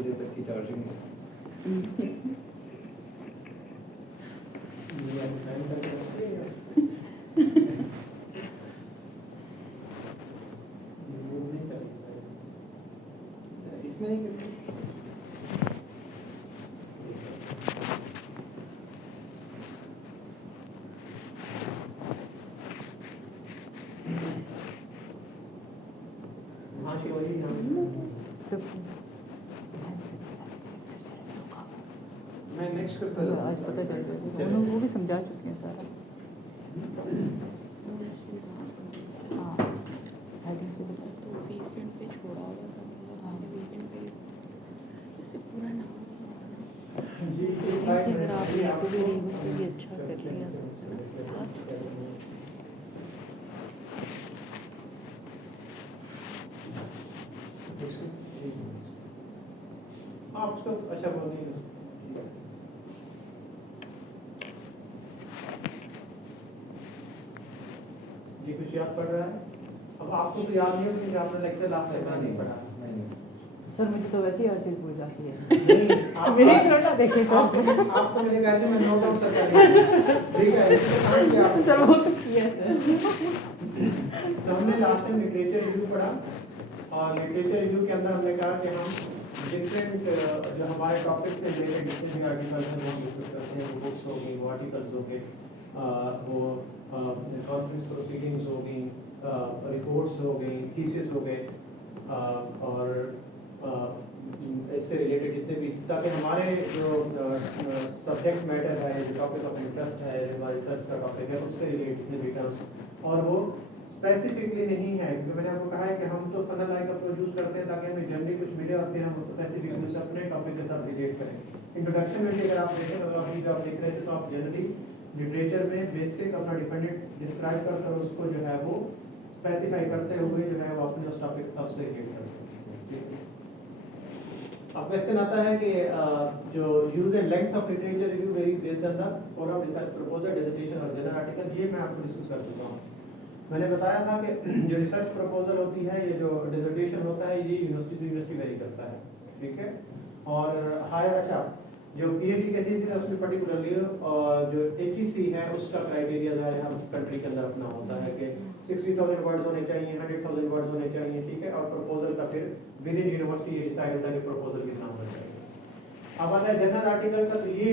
बजे तक की चार्जिंग है इसमें नहीं करते मैं नेक्स्ट करता हूँ आज पता चल गया वो भी समझा चुके हैं सारा। हाँ हेडिंग से तो वीकेंड पे छोड़ा हुआ था मतलब वीकेंड पे जैसे पूरा नाम जी अगर आप यहाँ पे भी उस पर भी अच्छा कर लिया आप उसको अच्छा बोल नहीं जी कुछ याद पड़ रहा है? अब आपको तो याद नहीं हो क्योंकि आपने लेक्चर लास्ट टाइम नहीं पढ़ा। सर मुझे तो वैसे ही हर चीज़ भूल जाती है। नहीं, आप मेरे नोटा देखे सर। आप तो मेरे कहते मैं नोट डाउन कर रहा ठीक है सर वो तो किया सर। हमने लास्ट टाइम लिटरेचर रिव्यू पढ़ा और लिटरेचर रिव्यू के अंदर हमने कहा कि हम डिफरेंट जो हमारे टॉपिक से रिलेटेड जितने भी आर्टिकल्स हैं वो डिस्कस करते हैं, बुक्स हो गई, वो आर्टिकल्स हो गए, वो कॉन्फ्रेंस प्रोसीडिंग्स हो गई, रिपोर्ट्स हो गई, थीसिस हो गए और इससे रिलेटेड जितने भी, ताकि हमारे जो सब्जेक्ट मैटर है, जो टॉपिक ऑफ इंटरेस्ट है, जो हमारे रिसर्च का टॉपिक है, उससे रिलेटेड जितने भी टर्म्स और वो स्पेसिफिकली नहीं है क्योंकि मैंने आपको कहा है कि हम तो फनल लाइक अप्रोच यूज करते हैं ताकि हमें जनरली कुछ मिले और फिर हम स्पेसिफिक कुछ अपने टॉपिक के साथ रिलेट करें। इंट्रोडक्शन में भी अगर आप देखें तो अभी जो आप देख रहे थे तो आप जनरली लिटरेचर में बेसिक अपना डिपेंडेंट डिस्क्राइब कर उसको जो है वो स्पेसिफाई करते हुए जो है वो अपने उस टॉपिक के साथ रिलेट करते हैं। अब क्वेश्चन आता है कि जो use and length of literature review varies based on the form research proposal dissertation और जनरल आर्टिकल, ये मैं आपको डिस्कस कर चुका हूँ। मैंने बताया था कि जो रिसर्च प्रपोजल होती है, ये जो डिसर्टेशन होता है, ये यूनिवर्सिटी टू यूनिवर्सिटी वेरी करता है, ठीक है। और हायर अच्छा जो पीएचडी की थी उसमें पर्टिकुलरली जो एचईसी है उसका क्राइटेरिया जो है हर कंट्री के अंदर अपना होता है कि 60,000 वर्ड्स होने चाहिए, 100,000 वर्ड्स होने चाहिए, ठीक है। और प्रपोजल का फिर विद इन यूनिवर्सिटी ये डिसाइड होता है कि प्रपोजल कितना होना चाहिए। अब आता है जनरल आर्टिकल का, तो ये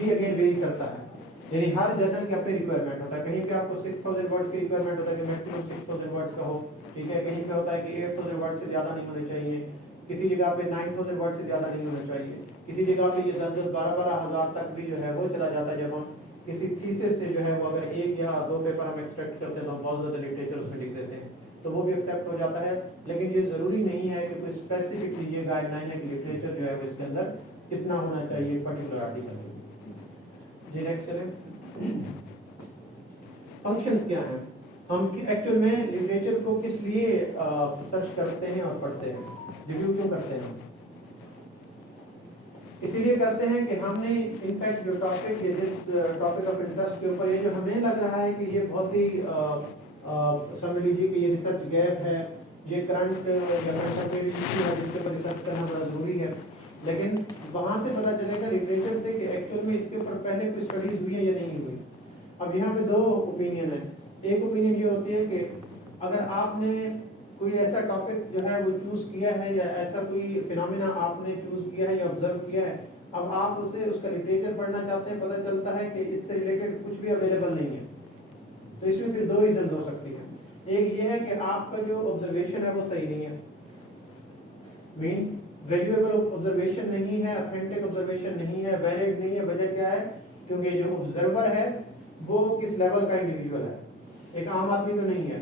भी अगेन वेरी करता है, यानी हर जर्नल की अपनी रिक्वायरमेंट होता है। कहीं पे आपको 6,000 वर्ड्स की रिक्वायरमेंट होता है कि मैक्सिमम 6,000 वर्ड्स का हो, ठीक है। कहीं पे होता है कि 8,000 वर्ड से ज्यादा नहीं होने चाहिए, किसी जगह पे 9,000 वर्ड से ज्यादा नहीं होना चाहिए, किसी जगह पे ये 10,000-12,000 तक भी जो है वो चला जाता है। जब हम किसी थीसिस से जो है वो अगर एक या दो पेपर हम एक्सट्रैक्ट करते हैं तो हम बहुत ज्यादा लिटरेचर उसमें लिख देते हैं, तो वो भी एक्सेप्ट हो जाता है। लेकिन ये जरूरी नहीं है कि कोई स्पेसिफिकली ये गाइडलाइन है कि लिटरेचर जो है वो इसके अंदर कितना होना चाहिए पर्टिकुलर आर्टिकल। जी नेक्स्ट करें। फंक्शंस क्या हैं, हम एक्चुअल में लिटरेचर को किस लिए सर्च करते हैं और पढ़ते हैं, रिव्यू क्यों करते हैं? इसीलिए करते हैं कि हमने इनफैक्ट जो टॉपिक है, जिस टॉपिक ऑफ इंटरेस्ट के ऊपर ये जो हमें लग रहा है कि ये बहुत ही समझ लीजिए कि ये रिसर्च गैप है, ये करंट जनरेशन में भी इशू है जिसके ऊपर रिसर्च करना बड़ा जरूरी है, लेकिन वहां से पता चलेगा लिटरेचर से कि एक्चुअल में इसके ऊपर पहले कोई स्टडीज हुई है या नहीं हुई। अब यहाँ पे दो ओपिनियन है। एक ओपिनियन ये होती है कि अगर आपने कोई ऐसा टॉपिक जो है वो चूज किया है या ऐसा कोई फिनोमेना आपने चूज किया है या ऑब्जर्व किया है, अब आप उसका लिटरेचर पढ़ना चाहते हैं, पता चलता है कि इससे रिलेटेड कुछ भी अवेलेबल नहीं है, तो इसमें फिर दो रीजन हो सकती है। एक ये है कि आपका जो ऑब्जर्वेशन है वो सही नहीं है, मीन्स वैल्यूएबल ऑब्जर्वेशन नहीं है, ऑथेंटिक ऑब्जर्वेशन नहीं है, वैलिड नहीं है। वजह क्या है? क्योंकि जो ऑब्जर्वर है वो किस लेवल का इंडिविजुअल है, एक आम आदमी तो नहीं है।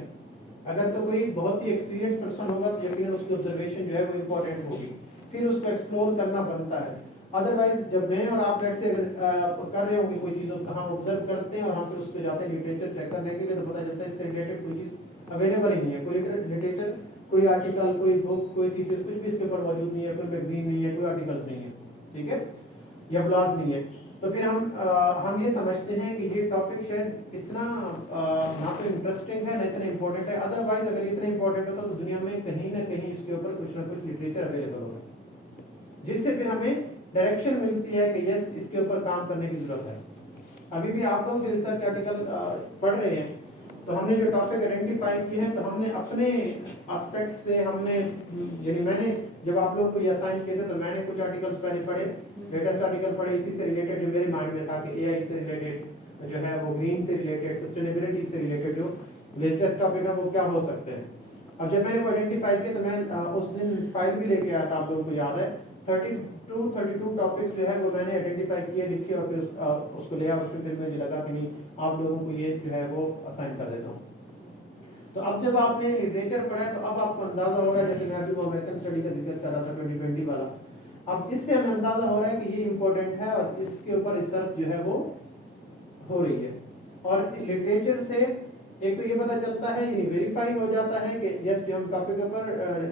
अगर तो कोई बहुत ही एक्सपीरियंस पर्सन होगा तो यकीनन उसकी ऑब्जर्वेशन जो है वो इंपॉर्टेंट होगी, फिर उसको एक्सप्लोर करना बनता है। अदरवाइज जब मैं और आप लेट से कर रहे होंगे कोई चीज़, हम ऑब्जर्व करते हैं और हम फिर उस पर जाते हैं लिटरेचर चेक करने के लिए, तो पता चलता है इससे रिलेटेड कोई चीज़ अवेलेबल ही नहीं है, कोई लिटरेचर, कोई आर्टिकल, कोई बुक, कोई थीसिस, कुछ भी इसके ऊपर मौजूद नहीं है, कोई मैगजीन नहीं है, कोई आर्टिकल नहीं है, ठीक है, या ब्लॉग्स नहीं है। तो फिर हम ये समझते हैं कि ये टॉपिक शायद इतना ना तो इंटरेस्टिंग है ना इतना इम्पोर्टेंट है। अदरवाइज अगर इतना इम्पोर्टेंट होता तो दुनिया में कहीं ना कहीं इसके ऊपर कुछ ना कुछ लिटरेचर अवेलेबल होगा। जिससे फिर हमें डायरेक्शन मिलती है कि यस इसके ऊपर काम करने की जरूरत है। अभी भी आप लोग जो रिसर्च आर्टिकल पढ़ रहे हैं तो हमने जो टॉपिक आइडेंटिफाई किए हैं तो हमने अपने एस्पेक्ट से हमने यानी मैंने जब आप लोग को ये असाइन किए थे तो मैंने कुछ आर्टिकल्स पहले पढ़े, लेटेस्ट आर्टिकल पढ़े इसी से रिलेटेड जो मेरे माइंड में था कि एआई से रिलेटेड जो है वो ग्रीन से रिलेटेड सस्टेनेबिलिटी से रिलेटेड जो लेटेस्ट टॉपिक है वो क्या हो सकते हैं। अब जब मैंने वो आइडेंटिफाई किया तो मैं उस दिन फाइल भी लेके आया था, आप लोगों को याद है 32 टॉपिक्स जो है वो मैंने आइडेंटिफाई किए, लिखे और फिर उसको ले आया। उसमें फिर मुझे लगा कि नहीं आप लोगों को ये जो है वो असाइन कर देता हूँ। तो अब जब आपने लिटरेचर पढ़ा है तो अब आपको अंदाजा हो रहा है, जैसे मैं अभी वो अमेरिकन स्टडी का जिक्र कर रहा था 2020 वाला, अब इससे हमें अंदाजा हो रहा है कि ये इंपॉर्टेंट है और इसके ऊपर रिसर्च जो है वो हो रही है। और लिटरेचर से एक तो ये पता चलता है, ये वेरीफाई हो जाता है कि यस जो हम टॉपिक पर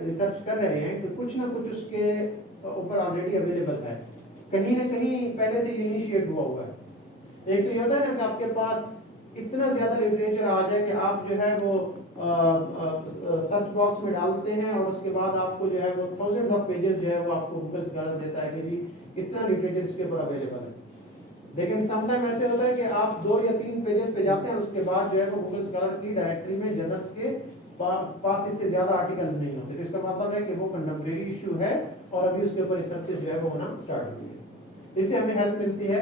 रिसर्च कर रहे हैं कि कुछ ना कुछ उसके ऊपर ऑलरेडी अवेलेबल है, कहीं ना कहीं पहले से ये इनिशिएट हुआ हुआ है। एक तो ये होता है ना कि आपके पास इतना ज्यादा लिटरेचर आ जाए कि आप जो है वो सर्च बॉक्स में डालते हैं और उसके बाद आपको जो है वो थाउजेंड्स ऑफ पेजेस जो है वो आपको गूगल स्कॉलर देता है कि जी इतना लिटरेचर इसके ऊपर अवेलेबल है। लेकिन समटाइम ऐसे होता है कि आप 2 या 3 पेजेस पे जाते हैं, उसके बाद जो है वो गूगल स्कॉलर की डायरेक्टरी में जर्नल्स के पास इससे ज्यादा आर्टिकल नहीं होते। तो इसका मतलब है कि वो कंटेम्परेरी इशू है और अभी उसके ऊपर रिसर्च जो है वो होना स्टार्ट हुई है। इससे हमें हेल्प मिलती है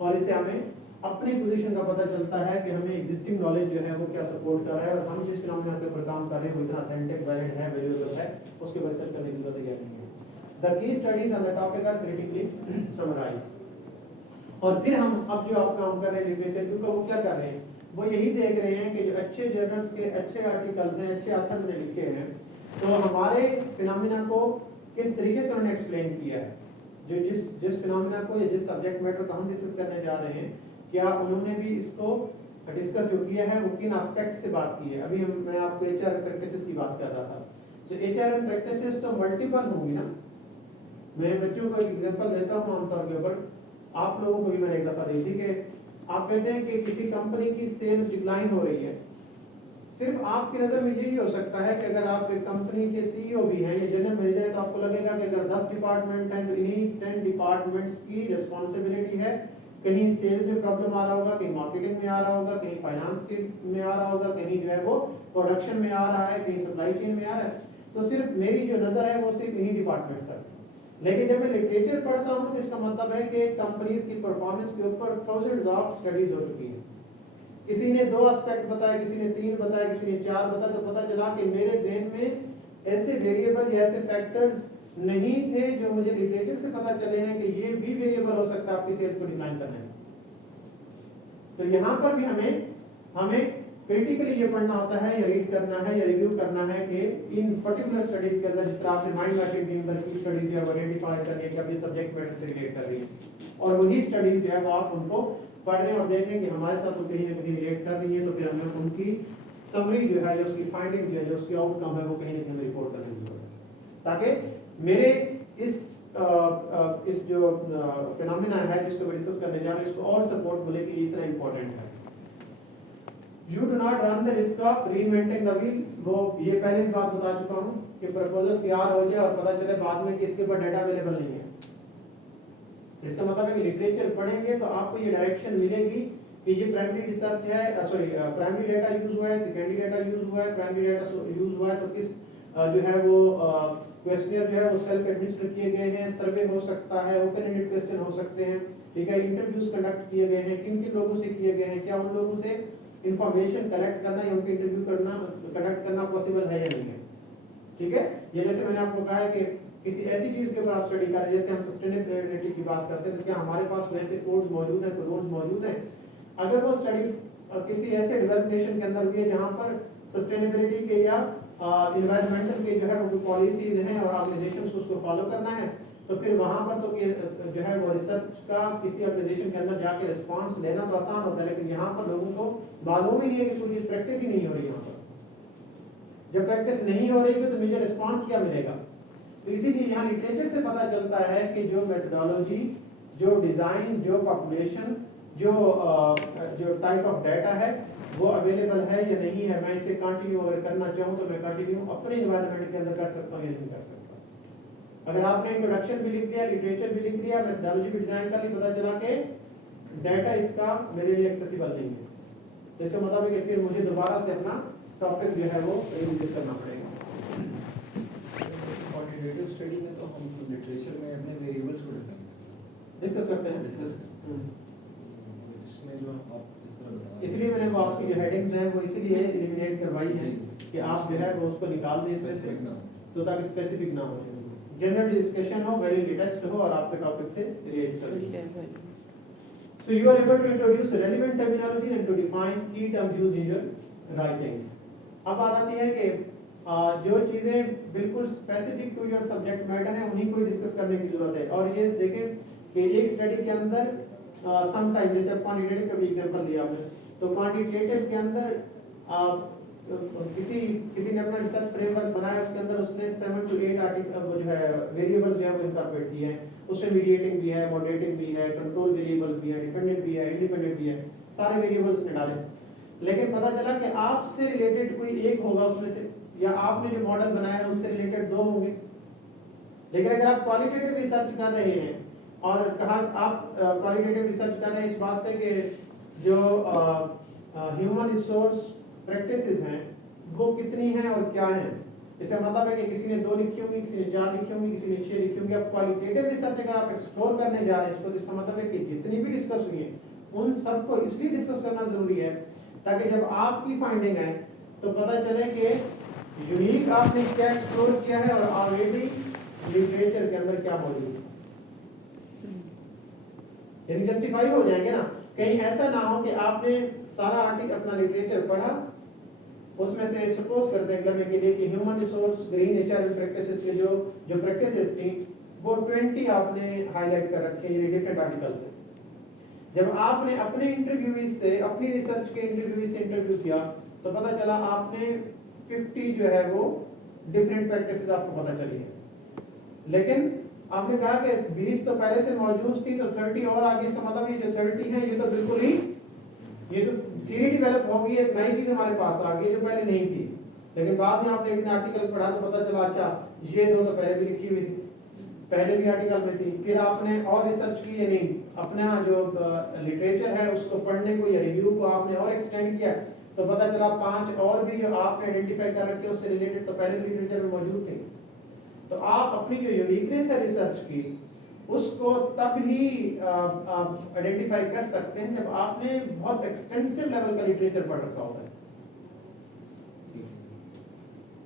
और इससे हमें अपनी पोजीशन का पता चलता है कि हमें एग्जिस्टिंग नॉलेज जो है वो क्या सपोर्ट कर रहा है और हम जिस फिनोमेना के ऊपर काम कर रहे हैं वो इतना ऑथेंटिक, वैलिड है, वैल्यूएबल है, उसके ऊपर रिसर्च करने की जरूरत है नहीं है। The key studies on the topic are critically summarised. और फिर हम अब जो आप काम कर रहे हैं लिटरेचर का वो क्या कर रहे हैं, वो यही देख रहे हैं कि जो अच्छे जर्नल्स के अच्छे आर्टिकल्स हैं, अच्छे ऑथर ने लिखे हैं, तो हमारे फिनोमेना को किस तरीके से उन्होंने एक्सप्लेन किया है, जो जिस फिनोमेना को या जिस सब्जेक्ट मैटर को हम डिस्कस करने जा रहे हैं, क्या उन्होंने भी इसको डिस्कस जो किया है वो किन एस्पेक्ट से बात की है। अभी मैं आपको एचआर प्रैक्टिसेस की बात कर रहा था, तो एचआर प्रैक्टिसेस तो मल्टीपल होंगी ना। मैं बच्चों को एक एग्जांपल देता हूँ आमतौर के ऊपर, आप लोगों को भी मैंने एक दफा दी थी कि आप कहते हैं कि किसी कंपनी की सेल्स डिक्लाइन हो रही है, सिर्फ आपकी नजर में यही हो सकता है कि अगर आप एक कंपनी के सीईओ भी हैं या जनरल मैनेजर है तो आपको लगेगा कि अगर 10 डिपार्टमेंट हैं तो इन्हीं 10 डिपार्टमेंट्स की रिस्पॉन्सिबिलिटी है। कहीं सेल्स में प्रॉब्लम आ रहा होगा, कहीं मार्केटिंग में आ रहा होगा, कहीं फाइनेंस में आ रहा होगा, कहीं जो है वो प्रोडक्शन में आ रहा है, कहीं सप्लाई चेन में आ रहा है, तो सिर्फ मेरी जो नजर है वो सिर्फ इन्हीं डिपार्टमेंट्स तक। लेकिन जब मैं लिटरेचर पढ़ता हूं तो इसका मतलब है कि कंपनीज की परफॉर्मेंस के ऊपर थाउजेंड्स ऑफ स्टडीज हो चुकी हैं। किसी ने 2 एस्पेक्ट बताया, किसी ने 3 बताया, किसी ने 4 बताया, तो पता चला कि मेरे ज़हन में ऐसे वेरिएबल या ऐसे फैक्टर्स नहीं थे जो मुझे लिटरेचर से पता चले हैं कि ये भी वेरिएबल हो सकता है आपकी सेल्स को डिक्लाइन करने में। तो यहाँ पर भी हमें क्रिटिकली ये पढ़ना होता है या रीड करना है या रिव्यू करना है कि इन पर्टिकुलर स्टडीज के अंदर जिस तरह आपने माइंड मैपिंग टीम पर की स्टडी जो है वो आइडेंटिफाई करने की अपने सब्जेक्ट मैटर से रिलेट कर रही है और वही स्टडीज जो है वो आप उनको पढ़ रहे हैं और देख रहे हैं कि हमारे साथ वो कहीं ना कहीं रिलेट कर रही है, तो फिर हमें उनकी समरी जो है, जो उसकी फाइंडिंग जो है, जो उसकी आउटकम है वो कहीं ना कहीं हमें रिपोर्ट करने की जरूरत है, ताकि मेरे इस जो फिनोमेना है जिसको मैं डिस्कस करने जा रहा हूँ इसको और सपोर्ट मिले कि इतना इंपॉर्टेंट है। You do not run the risk of reinventing the wheel। वो ये पहले भी बात बता चुका हूँ कि प्रपोजल तैयार हो जाए और पता चले बाद में कि इसके ऊपर डाटा अवेलेबल नहीं है। इसका मतलब है कि लिटरेचर पढ़ेंगे तो आपको ये डायरेक्शन मिलेगी कि ये प्राइमरी रिसर्च है, प्राइमरी डेटा यूज हुआ है, सेकेंडरी डेटा यूज हुआ है, प्राइमरी डेटा यूज हुआ है तो किस जो है वो क्वेश्चनियर जो है वो सेल्फ एडमिनिस्टर किए गए हैं, सर्वे हो सकता है, ओपन एंडेड क्वेश्चन हो सकते हैं, ठीक है, इंटरव्यूज कंडक्ट किए गए हैं, किन किन लोगों से किए गए हैं, क्या उन लोगों से इंफॉर्मेशन कलेक्ट करना या उनके इंटरव्यू कंडक्ट करना पॉसिबल है या नहीं है, ठीक है। ये जैसे मैंने आपको कहा है कि किसी ऐसी चीज के ऊपर आप स्टडी कर रहे हैं, जैसे हम सस्टेनेबिलिटी की बात करते हैं तो क्या हमारे पास वैसे कोड्स मौजूद हैं, रूल्स मौजूद हैं। अगर वो स्टडी किसी ऐसे डेवलप्ड नेशन के अंदर हुई है जहां पर सस्टेनेबिलिटी के या एनवायरमेंटल के जो है वो पॉलिसीज हैं और ऑर्गेनाइजेशंस को उसको फॉलो करना है, तो फिर वहां पर तो जो है वो रिसर्च का किसी ऑर्गेनाइजेशन के अंदर जाके रिस्पांस लेना तो आसान होता है, लेकिन यहाँ पर लोगों को मालूम ही नहीं है कि पूरी प्रैक्टिस ही नहीं हो रही। यहाँ पर जब प्रैक्टिस नहीं हो रही है तो मुझे रिस्पांस क्या मिलेगा। तो इसीलिए यहाँ लिटरेचर से पता चलता है कि जो मेथोडोलॉजी, जो डिजाइन, जो पॉपुलेशन, जो टाइप ऑफ डाटा है वो अवेलेबल है या नहीं है। मैं इसे कंटिन्यू अगर करना चाहूँ तो मैं कंटिन्यू अपने एनवायरनमेंट के अंदर कर सकता हूँ या नहीं कर सकता। अगर आपने इंट्रोडक्शन भी लिख दिया, लिटरेचर भी लिख दिया, मेथोडोलॉजी भी डिजाइन कर ली, पता चला कि डाटा इसका मेरे लिए एक्सेसिबल नहीं है, तो इसका मतलब है कि फिर मुझे दोबारा से अपना टॉपिक जो है वो रिविजिट करना पड़ेगा। क्वांटिटेटिव स्टडी में तो हम लिटरेचर में अपने वेरिएबल्स को डिस्कस करते हैं। डिस्कस इसमें जो आप इस तरह बता रहे हैं। इसलिए मैंने वो आपकी जो हेडिंग्स हैं वो इसीलिए एलिमिनेट करवाई है कि आप जो है वो उसको निकाल दें इसमें से, Specific ना हो। तो ताकि स्पेसिफिक ना हो, जनरल डिस्कशन हो, वेरी लेटेस्ट हो और आपके टॉपिक से रिलेट कर सके। So you are able to introduce relevant terminology and to define key terms used in your writing. अब बात आती है कि जो चीजें बिल्कुल specific to your subject matter है उन्हीं को डिस्कस करने की जरूरत है। और ये देखें कि एक स्टडी के अंदर सम टाइम, जैसे क्वांटिटेटिव का भी एग्जांपल दिया आपने, तो क्वांटिटेटिव के अंदर किसी ने अपना रिसर्च फ्रेमवर्क बनाया, उसके अंदर उसने 7 to 8 आर्टिकल जो है वेरिएबल्स जो है वो इनकॉर्पोरेट किए हैं। उसमें मीडिएटिंग भी है, मॉडरेटिंग भी है, कंट्रोल वेरिएबल्स भी है, डिपेंडेंट भी है, इंडिपेंडेंट भी है, सारे वेरिएबल्स उसने डाले। लेकिन पता चला कि आपसे रिलेटेड कोई एक होगा उसमें से, या आपने जो मॉडल बनाया है उससे रिलेटेड 2 होंगे। लेकिन अगर आप क्वालिटेटिव रिसर्च कर रहे हैं और कहा आप क्वालिटेटिव रिसर्च कर रहे हैं इस बात पे कि जो ह्यूमन रिसोर्स प्रैक्टिसेस हैं वो कितनी हैं और क्या हैं, इसका मतलब है कि किसी ने 2 लिखी होंगी, किसी ने 4 लिखी होंगी, किसी ने 6 लिखी होंगी। अब क्वालिटेटिव रिसर्च अगर आप एक्सप्लोर करने जा रहे हैं इसको, तो इसका मतलब है कि जितनी भी डिस्कस हुई है उन सबको इसलिए डिस्कस करना जरूरी है ताकि जब आपकी फाइंडिंग आए तो पता चले कि यूनिक आपने क्या एक्सप्लोर किया है और ऑलरेडी लिटरेचर के अंदर क्या मौजूद है, यानी जस्टिफाई हो जाएंगे ना। कहीं ऐसा ना हो कि आपने सारा आर्टिकल अपना लिटरेचर पढ़ा, उसमें से सपोज करते हैं करने के लिए कि human resource green nature and practices के जो प्रैक्टिसेस थी वो 20 आपने हाईलाइट कर रखे ये डिफरेंट आर्टिकल से। जब आपने अपने इंटरव्यूज से, अपनी रिसर्च के इंटरव्यू से इंटरव्यू किया तो पता चला आपने 50 जो है वो डिफरेंट प्रैक्टिसेस आपको पता चली है। लेकिन आपने कहा कि 20 तो पहले से मौजूद थी तो 30 और आगे, इसका मतलब ये जो 30 है ये तो बिल्कुल ही ये तो थ्योरी डेवलप हो गई, एक नई चीज हमारे पास आ गई जो पहले नहीं थी। लेकिन बाद में आपने एक आर्टिकल पढ़ा तो पता चला अच्छा ये 2 तो पहले भी लिखी हुई थी, पहले भी आर्टिकल में थी। फिर आपने और रिसर्च की, यानी अपना जो लिटरेचर है उसको पढ़ने को या रिव्यू को आपने और एक्सटेंड किया तो पता चला 5 और भी जो आपने आइडेंटिफाई कर रखे उससे रिलेटेड तो पहले भी लिटरेचर में मौजूद थे। तो आप अपनी जो यूनिकनेस है रिसर्च की उसको तब ही आइडेंटिफाई कर सकते हैं जब आपने बहुत एक्सटेंसिव लेवल का लिटरेचर पढ़ रखा होता है।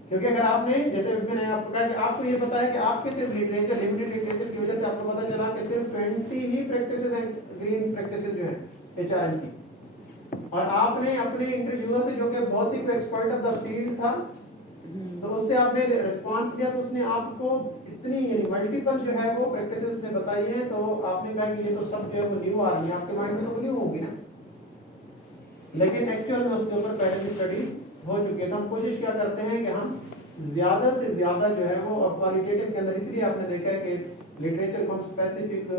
क्योंकि अगर आपने, जैसे मैंने आपको कहा कि आपको ये पता है कि आपके सिर्फ लिटरेचर, लिमिटेड लिटरेचर की वजह से आपको पता चला कि सिर्फ 20 ही प्रैक्टिसेस हैं ग्रीन प्रैक्टिसेस जो हैं एचआरएम की, और आपने अपने इंटरव्यूअर से जो कि बहुत ही एक्सपर्ट ऑफ द फील्ड था तो उससे आपने रिस्पांस दिया तो उसने आपको इतनी यानी मल्टीपल जो है वो प्रैक्टिसेस ने बताई है, तो आपने कहा कि ये तो सब जो है वो न्यू आ रही है, आपके माइंड में तो न्यू होगी ना, लेकिन एक्चुअल में उसके ऊपर पहले भी स्टडीज हो चुकी है। तो हम कोशिश क्या करते हैं कि हम ज्यादा से ज्यादा जो है वो अब क्वालिटेटिव के अंदर, इसलिए आपने देखा है कि लिटरेचर को हम स्पेसिफिक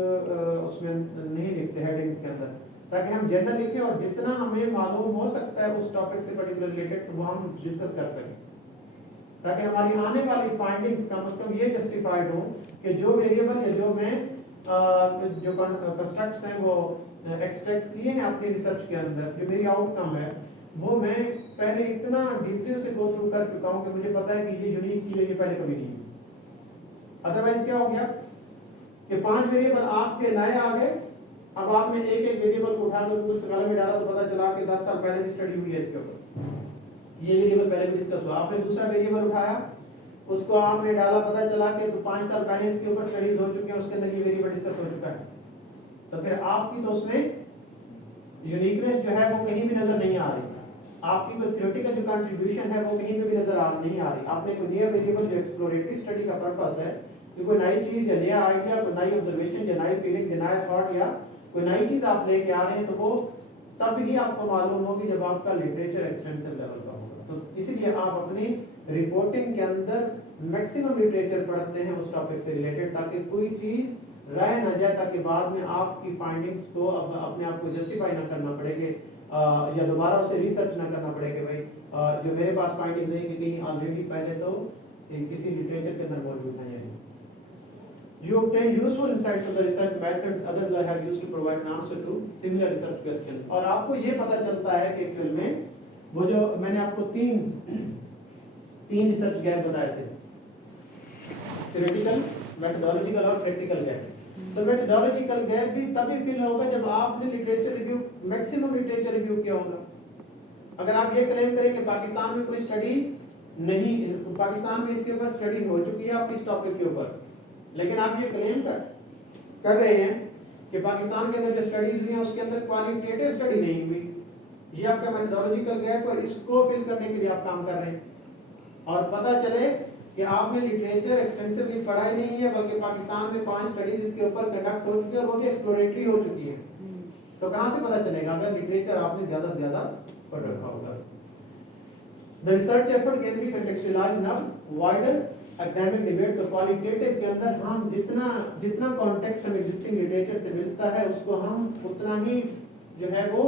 उसमें नहीं लिखते हेडिंग्स के अंदर, ताकि हम जनरल लिखें और जितना हमें मालूम हो सकता है उस टॉपिक से पर्टिकुलर रिलेटेड तो वो हम डिस्कस कर सकें, ताकि हमारी आने वाली फाइंडिंग्स का मतलब ये जस्टिफाइड हो कि जो वेरिएबल या जो मैं जो कंस्ट्रक्ट्स हैं वो एक्सट्रैक्ट किए हैं अपनी रिसर्च के अंदर, जो मेरी आउटकम है वो मैं पहले इतना डीपली से गो थ्रू कर चुका हूं कि मुझे पता है कि ये यूनिक चीज है, ये पहले कभी नहीं हुई। अदरवाइज क्या हो गया कि 5 वेरिएबल आपके नए आ गए, अब आपने एक एक वेरिएबल को उठा के उस स्कालर में डाला तो पता चला कि 10 साल पहले भी स्टडी हुई है इसके ऊपर, ये वेरिएबल पहले भी डिस्कस हुआ। आपने दूसरा वेरिएबल उठाया, उसको आपने डाला, पता चला कि तो 5 साल पहले इसके ऊपर स्टडीज हो चुकी हैं, उसके अंदर ये वेरिएबल डिस्कस हो चुका है, तो फिर आपकी तो उसमें यूनिकनेस जो है वो कहीं भी नजर नहीं आ रही, आपकी कोई थ्योरेटिकल जो कंट्रीब्यूशन है वो कहीं पे भी नजर नहीं आ रही। आपने कोई नया वेरिएबल जो एक्सप्लोरेटरी स्टडी का पर्पस है कि कोई नई चीज या नया आइडिया, कोई नई ऑब्जर्वेशन या नई फीलिंग या नया थॉट या कोई नई चीज आप लेके आ रहे हैं, तो वो तब ही आपको मालूम होगी जब आपका लिटरेचर एक्सटेंसिव लेवल का होगा। तो इसीलिए आप अपनी रिपोर्टिंग के अंदर मैक्सिमम लिटरेचर पढ़ते हैं उस टॉपिक से रिलेटेड, ताकि कोई चीज रह ना जाए, ताकि बाद में आपकी फाइंडिंग्स को अपने आप को जस्टिफाई ना करना पड़ेगा या दोबारा उसे रिसर्च ना करना पड़ेगा। भाई जो मेरे पास फाइंडिंग्स है कि कहीं ऑलरेडी पहले तो किसी लिटरेचर के अंदर मौजूद है या नहीं। You obtain useful insights from the research methods others have used to provide an answer to similar research questions. और आपको ये पता चलता है कि एक्चुअल में वो जो मैंने आपको तीन रिसर्च गैप बताए थे, थ्योरेटिकल, मेथोडोलॉजिकल और प्रैक्टिकल गैप। तो मेथोडोलॉजिकल गैप भी तभी फिल होगा जब आपने literature review, maximum literature review किया होगा। अगर आप ये क्लेम करें कि पाकिस्तान में कोई स्टडी नहीं, पाकिस्तान में इसके ऊपर स्टडी हो चुकी है आपकी इस टॉपिक के ऊपर, लेकिन आप ये क्लेम कर रहे हैं कि पाकिस्तान के अंदर जो स्टडीज हुई हैं उसके अंदर क्वालिटेटिव स्टडी नहीं हुई, ये आपका मेथोडोलॉजिकल गैप और इसको फिल करने के लिए आप काम कर रहे हैं। और पता चले कि आपने लिटरेचर एक्सटेंसिवली पढ़ा ही नहीं है, बल्कि पाकिस्तान में 5 स्टडीज इसके ऊपर कंडक्ट हो चुकी है और वो भी एक्सप्लोरेटरी हो चुकी है, तो कहां से पता चलेगा अगर लिटरेचर आपने ज्यादा से ज्यादा पढ़ रखा होगा। The research effort can be contextualized in a wider academic debate। तो क्वालिटेटिव के अंदर हम जितना कॉन्टेक्स्ट हमें एग्जिस्टिंग लिटरेचर से मिलता है उसको हम उतना ही जो है वो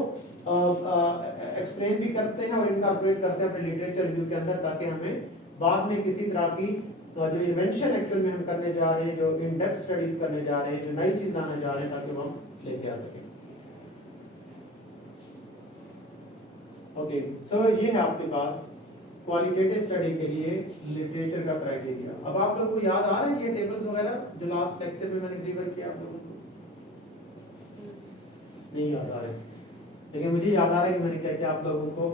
एक्सप्लेन भी करते हैं और इनकॉर्पोरेट करते हैं अपने लिटरेचर रिव्यू के अंदर, ताकि हमें बाद में किसी तरह की जो इन्वेंशन एक्चुअल में हम करने जा रहे हैं, जो इन डेप्थ स्टडीज करने जा रहे हैं, जो नई चीज लाने जा रहे हैं, ताकि वो हम लेके आ सकें। ओके, सो ये है आपके पास क्वालिटेटिव स्टडी के लिए लिटरेचर का क्राइटेरिया। अब आप लोगों को याद आ रहा है ये टेबल्स वगैरह जो लास्ट लेक्चर में मैंने रिवर किया आप लोगों को? नहीं याद आ रहे, लेकिन मुझे याद आ रहा है कि मैंने क्या क्या आप लोगों को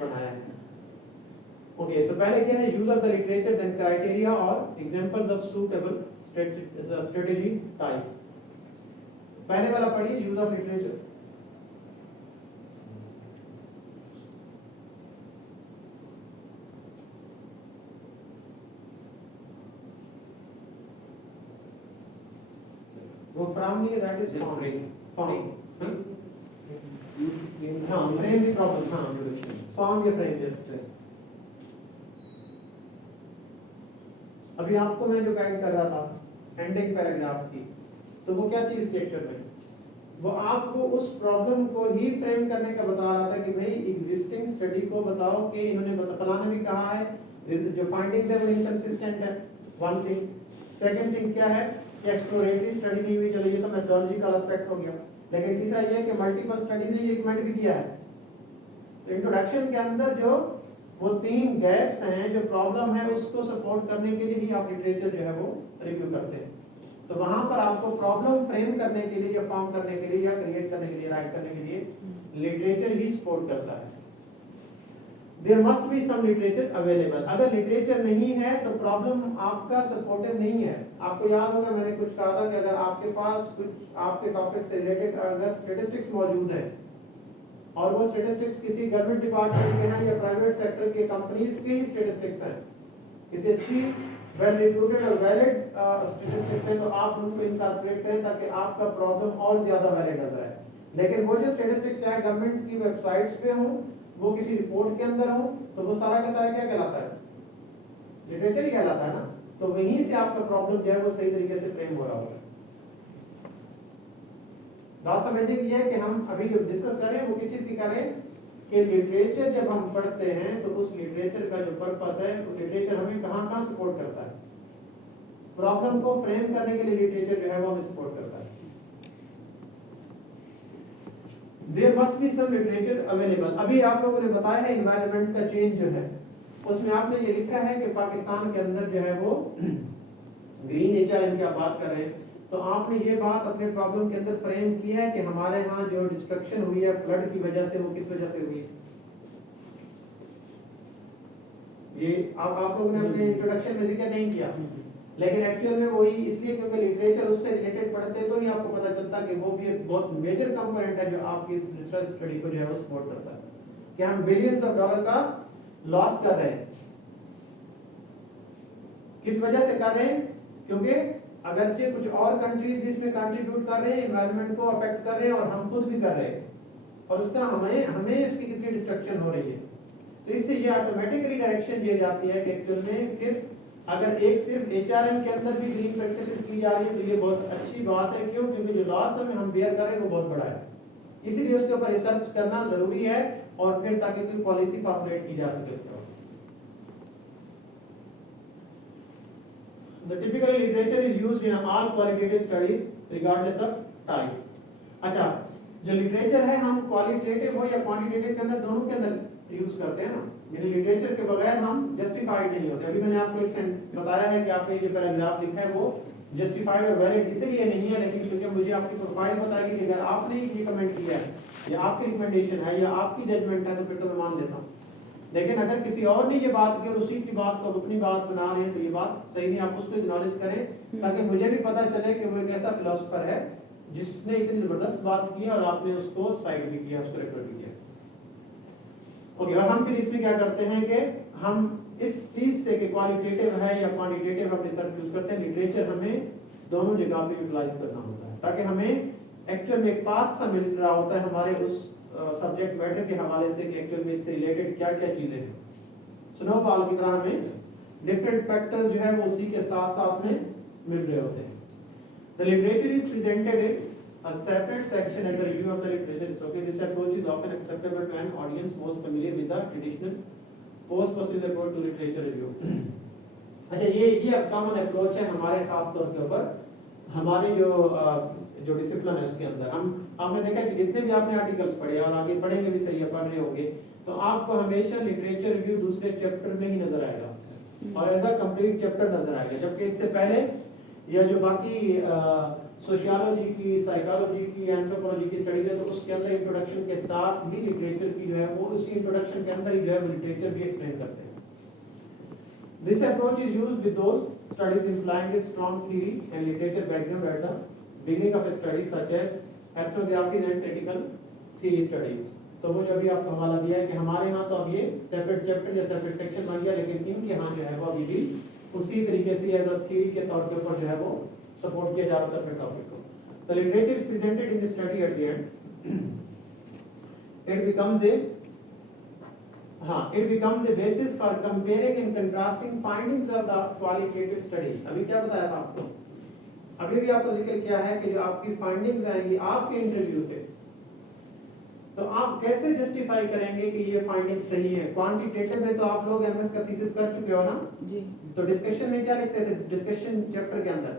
पढ़ाया है। ओके, सो पहले क्या है, use of the literature, then criteria और examples of suitable strategy type. पहले वाला पढ़िए, यूज ऑफ लिटरेचर। वो फ्रॉम नहीं है, दैट इज फॉर्म। हाँ, फ्रेम की प्रॉब्लम, हाँ फॉर्म या फ्रेम जैसे। अभी आपको मैं जो गाइड कर रहा था एंडिंग पैराग्राफ की, तो वो क्या चीज थी एक्चुअल में, वो आपको उस प्रॉब्लम को ही फ्रेम करने का बता रहा था कि भाई एग्जिस्टिंग स्टडी को बताओ कि इन्होंने फलाना भी कहा है, जो फाइंडिंग्स है वो इनकंसिस्टेंट है, वन थिंग। सेकंड थिंग क्या है कि एक्सप्लोरेटरी स्टडी नहीं हुई, चलो ये तो मेथोडोलॉजिकल एस्पेक्ट हो गया, लेकिन तीसरा ये है कि मल्टीपल स्टडीज ने ये रिकमेंड भी किया है। तो इंट्रोडक्शन के अंदर जो वो 3 गैप्स हैं, जो प्रॉब्लम है उसको सपोर्ट करने के लिए ही आप लिटरेचर जो है वो रिव्यू करते हैं। तो वहां पर आपको प्रॉब्लम फ्रेम करने के लिए या फॉर्म करने के लिए या क्रिएट करने के लिए, राइट करने के लिए लिटरेचर ही सपोर्ट करता है। There must be some literature available। अगर लिटरेचर नहीं है तो प्रॉब्लम आपका सपोर्टिव नहीं है। आपको याद होगा मैंने कुछ कहा था कि अगर आपके पास कुछ आपके टॉपिक से रिलेटेड अगर स्टैटिस्टिक्स मौजूद है और वो स्टैटिस्टिक्स किसी गवर्नमेंट डिपार्टमेंट के हैं या प्राइवेट सेक्टर के कंपनीज के ही स्टैटिस्टिक्स हैं, किसी अच्छी वेल रिप्यूटेड और वैलिड स्टैटिस्टिक्स है, तो आप उनको इनकॉर्पोरेट करें ताकि आपका प्रॉब्लम और ज्यादा वैलिड नजर आए। लेकिन वो जो स्टैटिस्टिक्स चाहे गवर्नमेंट की वेबसाइट्स पे हों, वो किसी रिपोर्ट के अंदर हो, तो वो सारा का सारा क्या कहलाता है, लिटरेचर ही कहलाता है ना। तो वहीं से आपका प्रॉब्लम जो है वो सही तरीके से फ्रेम हो रहा होगा। बात समझने की है कि हम अभी जो डिस्कस कर रहे हैं वो किस चीज की कर रहे हैं कि लिटरेचर जब हम पढ़ते हैं तो उस लिटरेचर का जो पर्पस है, वो लिटरेचर हमें कहां सपोर्ट करता है। प्रॉब्लम को फ्रेम करने के लिए लिटरेचर जो है वो हमें सपोर्ट करता है। There must be some literature available। अभी आप लोगों ने बताया है एनवायरनमेंट का चेंज जो है, उसमें आपने ये लिखा है कि पाकिस्तान के अंदर जो है वो ग्रीन नेचर की आप बात कर रहे हैं, तो आपने ये बात अपने प्रॉब्लम के अंदर फ्रेम की है कि हमारे यहाँ जो डिस्ट्रक्शन हुई है फ्लड की वजह से, वो किस वजह से हुई है। ये आप लोगों ने अपने इंट्रोडक्शन में जिक्र नहीं किया, लेकिन एक्चुअल में वही इसलिए क्योंकि लिटरेचर उससे रिलेटेड पढ़ते तो ही आपको पता चलता कि वो भी एक बहुत मेजर कंपोनेंट है जो आपकी इस रिसर्च स्टडी को जो है वो सपोर्ट करता है कि हम बिलियंस ऑफ डॉलर का लॉस कर रहे हैं। किस वजह से कर रहे हैं, क्योंकि अगरचे कुछ और कंट्रीज इसमें कंट्रीब्यूट कर रहे हैं, एनवायरनमेंट को अफेक्ट कर रहे हैं और हम खुद भी कर रहे हैं, और उसका हमें इसकी कितनी डिस्ट्रक्शन हो रही है। तो इससे ये ऑटोमेटिकली डायरेक्शन दी जाती है कि एक्चुअल में फिर अगर एक सिर्फ एचआरएम के अंदर भी ग्रीन प्रैक्टिसेस की जा रही है तो ये बहुत अच्छी बात है। क्यों? क्योंकि जो लॉस हम बेयर कर रहे हैं वो बहुत बड़ा है, इसीलिए उसके ऊपर रिसर्च करना जरूरी है और फिर ताकि कोई पॉलिसी फॉर्मुलेट की जा सके। the typical literature is used in all qualitative studies regardless of type. अच्छा, जो लिटरेचर है हम क्वालिटेटिव हो या क्वांटिटेटिव के अंदर दोनों के अंदर यूज करते हैं ना, यानी लिटरेचर के बगैर हम जस्टिफाइड नहीं होते। अभी मैंने आपको एक बताया है कि आपने जो पैराग्राफ लिखा है वो जस्टिफाइड और वैलिड इसलिए नहीं है, लेकिन क्योंकि मुझे आपकी प्रोफाइल बताएगी कि अगर आपने ये कमेंट किया है या आपकी रिकमेंडेशन है या आपकी जजमेंट है तो फिर तो मैं मान लेता हूँ। लेकिन अगर किसी और ने ये बात की और उसी की बात को अपनी बात बना रहे हैं तो ये बात सही नहीं, आप उसको एक्नॉलेज करें ताकि मुझे भी पता चले कि वो एक ऐसा फिलोसोफर है जिसने इतनी जबरदस्त बात की है और आपने उसको साइड भी किया, उसको रेफर भी किया। ओके, और हम फिर इसमें क्या करते हैं कि हम इस चीज से कि क्वालिटेटिव है या क्वांटिटेटिव हम रिसर्च यूज करते हैं, लिटरेचर हमें दोनों जगह पे यूटिलाइज करना होता है ताकि हमें एक्चुअल में एक पाथ सा मिल रहा होता है हमारे उस सब्जेक्ट मैटर के हवाले से कि एक्चुअल में इससे रिलेटेड क्या क्या चीजें हैं। स्नोबॉल की तरह हमें डिफरेंट फैक्टर जो है वो उसी के साथ साथ में मिल रहे होते हैं। The literature is presented in a separate section as a review of the literature. So, okay, this approach is often acceptable to an audience most familiar with the traditional post-procedure approach to literature review. अच्छा, ये common approach है हमारे खास तौर के ऊपर हमारे जो डिसिप्लिन है उसके अंदर। हम आपने देखा कि जितने भी आपने आर्टिकल्स पढ़े और आगे पढ़ेंगे भी सही है, पढ़ रहे होंगे तो आपको हमेशा लिटरेचर रिव्यू दूसरे चैप्टर में ही नजर आएगा और एज अ कंप्लीट चैप्टर नजर आएगा, जबकि इससे पहले या जो बाकी सोशियोलॉजी की, साइकोलॉजी की, एंथ्रोपोलॉजी की स्टडीज है तो उसके अंदर इंट्रोडक्शन के साथ भी लिटरेचर की जो है वो उसी इंट्रोडक्शन के अंदर ही जो है लिटरेचर भी एक्सप्लेन करते हैं। This approach is used with those studies implying a strong theory and literature background at the beginning of a study such as ethnographies and critical theory studies. तो वो जो अभी आपको हवाला दिया है कि हमारे यहाँ तो अब ये सेपरेट चैप्टर या सेपरेट सेक्शन बन गया, लेकिन इनके यहाँ जो है वो अभी भी उसी तरीके से एज अ थ्योरी के तौर के ऊपर जो है वो सपोर्ट किया जा रहा है अपने टॉपिक को। The literature is presented in the study at the end it becomes a basis for comparing and contrasting findings of the qualitative study. अभी क्या बताया था आपको, अभी भी आपको जिक्र किया है कि जो आपकी फाइंडिंग्स आएंगी आपके इंटरव्यू से, तो आप कैसे जस्टिफाई करेंगे कि ये फाइंडिंग सही है। क्वांटिटेटिव में तो आप लोग एमएस का थीसिस कर चुके हो ना जी, तो डिस्कशन में क्या लिखते थे, डिस्कशन चैप्टर के अंदर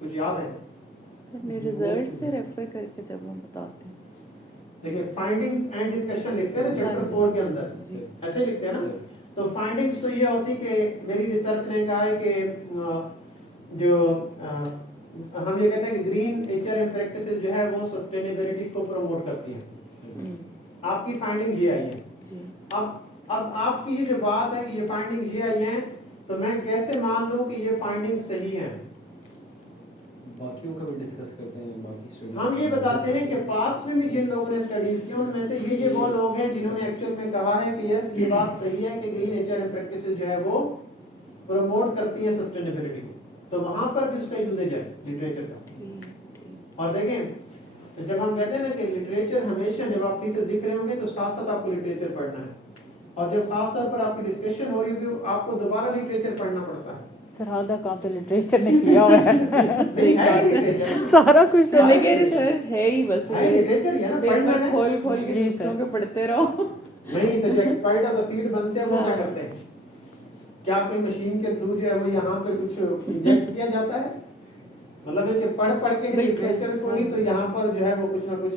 कुछ याद है? अपने रिजल्ट से रेफर करके जब हम बताते हैं, देखिए फाइंडिंग्स एंड डिस्कशन लिखते हैं चैप्टर 4 के अंदर, ऐसे ही लिखते हैं ना। तो फाइंडिंग्स तो ये होती कि मेरी रिसर्च ने कहा है कि जो हम ये कहते हैं कि ग्रीन एचआरएम प्रैक्टिसेस जो है वो सस्टेनेबिलिटी को प्रमोट करती है। आपकी फाइंडिंग ये आई है। अब आपकी ये जो बात है कि ये फाइंडिंग ये आई है तो मैं कैसे मान लूं कि ये फाइंडिंग सही है? बाकियों का भी डिस्कस करते हैं, बाकी स्टडी हम ये बताते हैं कि पास्ट में भी जिन लोगों ने स्टडीज की उनमें से ये वो लोग हैं जिन्होंने एक्चुअल में कहा है कि यस ये बात सही है कि ग्रीन एचआरएम प्रैक्टिसेस जो है वो प्रमोट करती है सस्टेनेबिलिटी को, तो वहां पर भी इसका यूजेज है लिटरेचर का। और देखें जब हम कहते हैं ना कि लिटरेचर हमेशा जब आप थीसिस लिख रहे होंगे तो साथ साथ आपको लिटरेचर पढ़ना है, और जब खास तौर पर आपकी डिस्कशन हो रही होगी तो आपको दोबारा लिटरेचर पढ़ना पड़ता है। सर आधा काम तो लिटरेचर ने किया हुआ है नहीं है लिटरेचर, सारा कुछ तो लेके रिसर्च है ही बस, है लिटरेचर है ना, पढ़ना है। खोल खोल के जी, दूसरों सर। के पढ़ते रहो। नहीं तो जो एक्सपायर्ड ऑफ द फील्ड बनते हैं वो क्या करते हैं, क्या कोई मशीन के थ्रू जो है वो यहाँ पे कुछ इंजेक्ट किया जाता है, मतलब है कि पढ़ पढ़ के लिटरेचर को ही तो यहाँ पर जो है वो कुछ ना कुछ।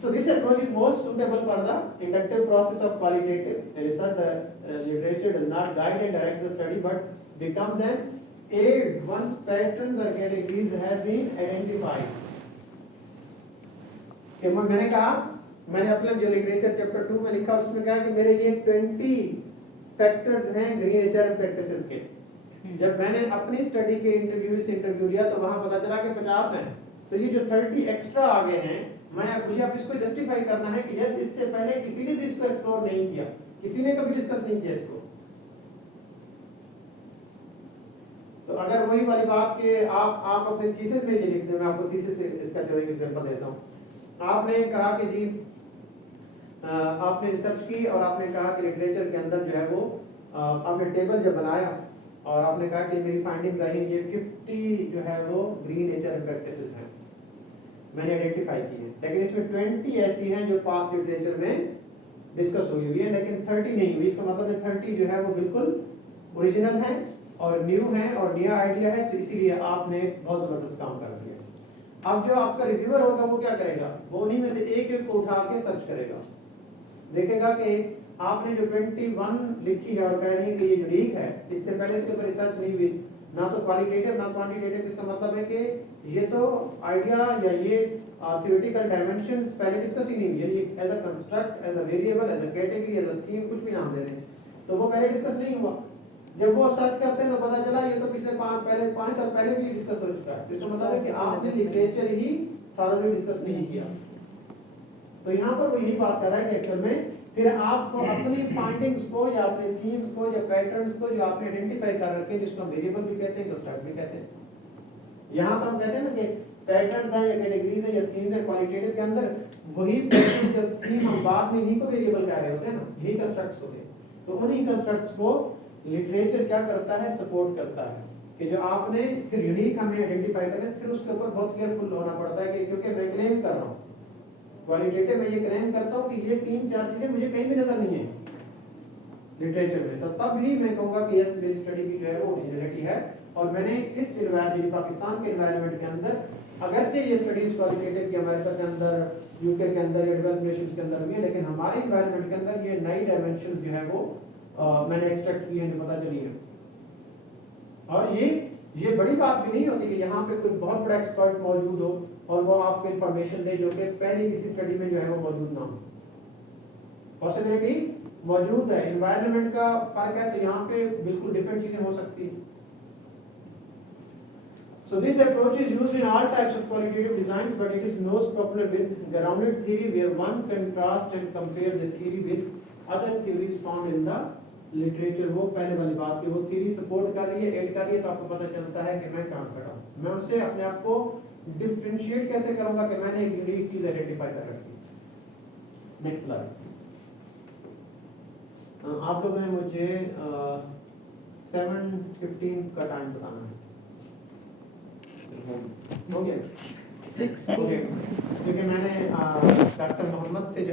So this approach is most suitable for the inductive process of qualitative research. The literature does not guide and direct the study, but becomes an aid once patterns or categories have been identified. कि मैंने कहा, मैंने अपने जो literature chapter 2 में लिखा उसमें कहा कि मेरे ये 20 फैक्टर्स हैं ग्रीन एचआरएम प्रैक्टिसेस के। जब मैंने अपनी स्टडी के इंटरव्यू लिया तो वहां पता चला कि 50 हैं, तो ये जो 30 एक्स्ट्रा आ गए हैं मुझे अब इसको जस्टिफाई करना है कि यस इससे पहले किसी ने भी इसको एक्सप्लोर नहीं किया, किसी ने कभी डिस्कस नहीं किया इसको। तो अगर वही वाली बात कि आप अपने थीसिस में ये लिख दें, मैं आपको थीसिस से इसका चलो एग्जांपल देता हूं। आपने कहा कि जी आपने रिसर्च की और आपने कहा कि लिटरेचर के अंदर जो है वो आपने टेबल जब बनाया और आपने कहा कि मेरी फाइंडिंग्स आई ये 50 जो है वो ग्रीन एचआरएम प्रैक्टिसेस हैं मैंने आइडेंटिफाई की है, लेकिन इसमें 20 ऐसी हैं जो पास्ट लिटरेचर में डिस्कस हुई है, लेकिन 30 नहीं हुई। इसका मतलब है 30 जो है वो बिल्कुल ओरिजिनल है और न्यू है और नया आइडिया है, तो इसीलिए आपने बहुत जबरदस्त काम कर दिया। अब जो आपका रिव्यूअर होगा वो क्या करेगा, वो उन्हीं में से एक एक को उठा के सर्च करेगा, देखेगा कि आपने जो 21 लिखी है और कह रही है कि ये यूनिक है, इससे पहले इसके ऊपर रिसर्च नहीं हुई, ना तो क्वालिटेटिव ना क्वांटिटेटिव, इसका मतलब है कि ये तो आइडिया या ये थ्योरेटिकल डायमेंशंस पहले डिस्कस ही नहीं हुई, यानी as a construct, as a variable, as a category, as a theme, कुछ भी नाम दे दें, तो वो पहले डिस्कस नहीं हुआ। जब वो सर्च करते हैं तो पता चला ये तो पिछले 5 साल पहले भी डिस्कस हो चुका है, इसका मतलब है कि आपने लिटरेचर ही थॉरोली डिस्कस नहीं किया। तो यहाँ पर वो यही बात कर रहा है कि एक्चुअल में फिर आपको अपनी फाइंडिंग्स को या अपने थीम्स को या पैटर्न्स को जो आपने आइडेंटिफाई कर रखे हैं, जिसको हम वेरिएबल भी कहते हैं, कंस्ट्रक्ट भी कहते हैं, यहाँ तो हम कहते हैं ना कि पैटर्न्स है या कैटेगरीज है या थीम्स है, क्वालिटेटिव के अंदर वही पैटर्न या थीम हम बाद में इन्हीं को वेरिएबल कह रहे होते हैं ना, यही कंस्ट्रक्ट्स होते हैं। तो उन्हीं कंस्ट्रक्ट्स को लिटरेचर क्या करता है, सपोर्ट करता है कि जो आपने फिर यूनिक हमें आइडेंटिफाई करें, फिर उसके ऊपर बहुत केयरफुल होना पड़ता है कि क्योंकि मैं क्लेम कर रहा हूँ क्वालिटेटिव में, ये क्लेम करता हूँ कि ये 3-4 चीजें मुझे कहीं भी नजर नहीं है लिटरेचर में, तो तब ही मैं कहूँगा कि यस मेरी स्टडी की जो है वो ओरिजिनलिटी है। और मैंने इस एनवायरनमेंट, पाकिस्तान के एनवायरनमेंट के अंदर, अगरचे ये स्टडीज क्वालिटेटिव की अमेरिका के अंदर, यूके के अंदर या डेवलप्ड नेशंस के अंदर भी है, लेकिन हमारे एनवायरनमेंट के अंदर ये नई डायमेंशन जो है वो मैंने एक्सट्रैक्ट की है, जो पता चली है। और ये बड़ी बात भी नहीं होती कि यहाँ पे कोई बहुत बड़ा एक्सपर्ट मौजूद हो और वो आपको इंफॉर्मेशन दे जो कि पहले किसी स्टडी में जो है वो मौजूद ना हो। पॉसिबिलिटी मौजूद है, एनवायरनमेंट का फर्क है, तो यहाँ पे बिल्कुल डिफरेंट चीजें हो सकती है। So this approach is used in all types of qualitative design, but it is most popular with grounded theory, where one contrast and compare the theory with other theories found in the literature। वो पहले वाली बात की, वो theory support कर रही है, add कर रही है, तो आपको पता चलता है कि मैं काम कर रहा हूँ, मैं उससे अपने आप को डिफरेंशिएट कैसे करूंगा कि मैंने एक यूनिक चीज आइडेंटिफाई कर रखी है। Next slide. आप लोगों ने मुझे 7:15 का टाइम बताना है, हो गया? 6 ओके, क्योंकि मैंने डॉक्टर मोहम्मद से जो है